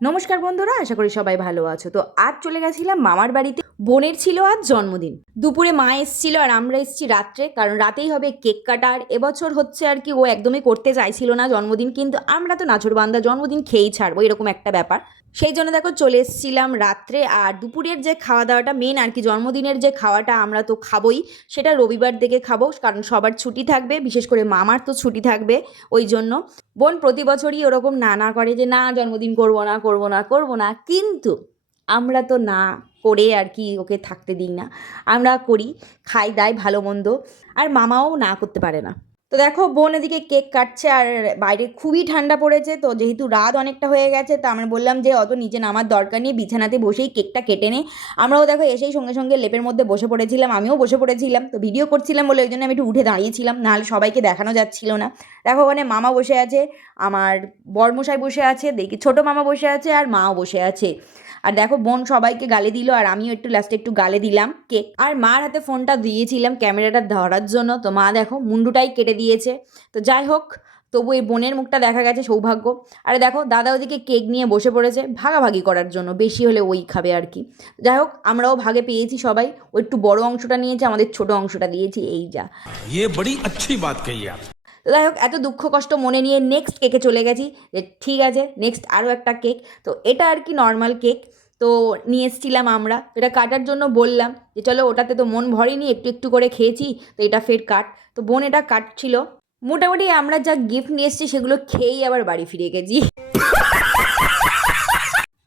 নমস্কার বন্ধুরা, আশা করি সবাই ভালো আছো। তো আজ চলে গেছিলাম মামার বাড়িতে। বোনের ছিল আজ জন্মদিন। দুপুরে মা এসেছিল আর আমরা এসেছি রাত্রে, কারণ রাতেই হবে কেক কাটার। এবছর হচ্ছে আর কি ও একদমই করতে চাইছিল না জন্মদিন, কিন্তু আমরা তো নাছোড়বান্দা, জন্মদিন খেয়েই ছাড়বো, এরকম একটা ব্যাপার। সেই জন্য দেখো চলে এসেছিলাম রাত্রে। আর দুপুরের যে খাওয়া দাওয়াটা মেন আর কি, জন্মদিনের যে খাওয়াটা আমরা তো খাবোই, সেটা রবিবার দেখে খাবো, কারণ সবার ছুটি থাকবে, বিশেষ করে মামার তো ছুটি থাকবে। ওই জন্য বোন প্রতি বছরই ওরকম না না করে যে না জন্মদিন করবো না করবো না করবো না, কিন্তু আমরা তো না করে আর কি ওকে থাকতে দিই না, আমরা করি, খাই দাই ভালো মন্দ। আর মামাও না করতে পারে না। তো দেখো বোন এদিকে কেক কাটছে, আর বাইরে খুবই ঠান্ডা পড়েছে, তো যেহেতু রাত অনেকটা হয়ে গেছে, তো আমরা বললাম যে অত নিচে নামার দরকার নেই, বিছানাতে বসেই কেকটা কেটে নে। আমরাও দেখো এসেই সঙ্গে সঙ্গে লেপের মধ্যে বসে পড়েছিলাম, আমিও বসে পড়েছিলাম। তো ভিডিও করছিলাম বলে ওই জন্য আমি একটু উঠে দাঁড়িয়েছিলাম, নাহলে সবাইকে দেখানো যাচ্ছিল না। দেখো ওখানে মামা বসে আছে, আমার বরমশাই বসে আছে, দেখি ছোটো মামা বসে আছে, আর মাও বসে আছে। আর দেখো বোন সবাইকে গালে দিল, আর আমিও একটু লাস্টে একটু গালে দিলাম কেক। আর মার হাতে ফোনটা দিয়েছিলাম ক্যামেরাটা ধরার জন্য, তো মা দেখো মুন্ডুটাই কেটে দিয়েছে। তো যাই হোক, তবু এই বোনের মুখটা দেখা গেছে, সৌভাগ্য। আর দেখো দাদা ওদিকে কেক নিয়ে বসে পড়েছে ভাগাভাগি করার জন্য, বেশি হলে ওই খাবে আর কি। যাই হোক, আমরাও ভাগে পেয়েছি সবাই। ও একটু বড় অংশটা নিয়েছে, আমাদের ছোট অংশটা দিয়েছি, এই যা। ये बड़ी अच्छी बात कही आप। তো যাই হোক, এত দুঃখ কষ্ট মনে নিয়ে নেক্সট কেকে চলে গেছি, যে ঠিক আছে নেক্সট আরও একটা কেক। তো এটা আর কি নর্মাল কেক, তো নিয়ে এসেছিলাম আমরা, এটা কাটার জন্য বললাম যে চলো, ওটাতে তো মন ভরেনি, একটু একটু করে খেয়েছি, তো এটা ফের কাট। তো বোন এটা কাটছিল। মোটামুটি আমরা যা গিফট নিয়ে এসেছি সেগুলো খেয়েই আবার বাড়ি ফিরে গেছি।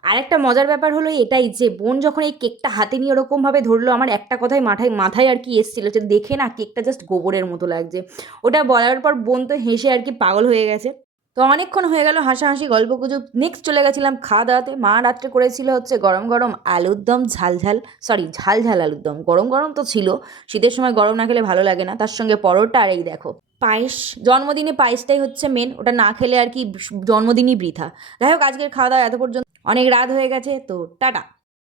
আর একটা মজার ব্যাপার হলো এটাই যে বোন যখন এই কেকটা হাতে নিয়ে ওরকমভাবে ধরলো, আমার একটা কথাই মাথায় মাথায় আর কি এসেছিলো, যে দেখে না কেকটা জাস্ট গোবরের মতো লাগছে। ওটা বলার পর বোন তো হেসে আর কি পাগল হয়ে গেছে। তো অনেকক্ষণ হয়ে গেল হাসাহাসি গল্প গুজব, নেক্সট চলে গেছিলাম খাওয়া দাওয়াতে। মা রাত্রে করেছিল হচ্ছে গরম গরম আলুর দম, ঝাল ঝাল, সরি ঝাল ঝাল আলুর দম। গরম গরম তো ছিল, শীতের সময় গরম না খেলে ভালো লাগে না, তার সঙ্গে পরোটা, আর এই দেখো পায়েস। জন্মদিনে পায়েসটাই হচ্ছে মেন, ওটা না খেলে আর কি জন্মদিনই বৃথা। যাই হোক, আজকের খাওয়া দাওয়া এত পর্যন্ত, অনেক রাত হয়ে গেছে, তো টাটা।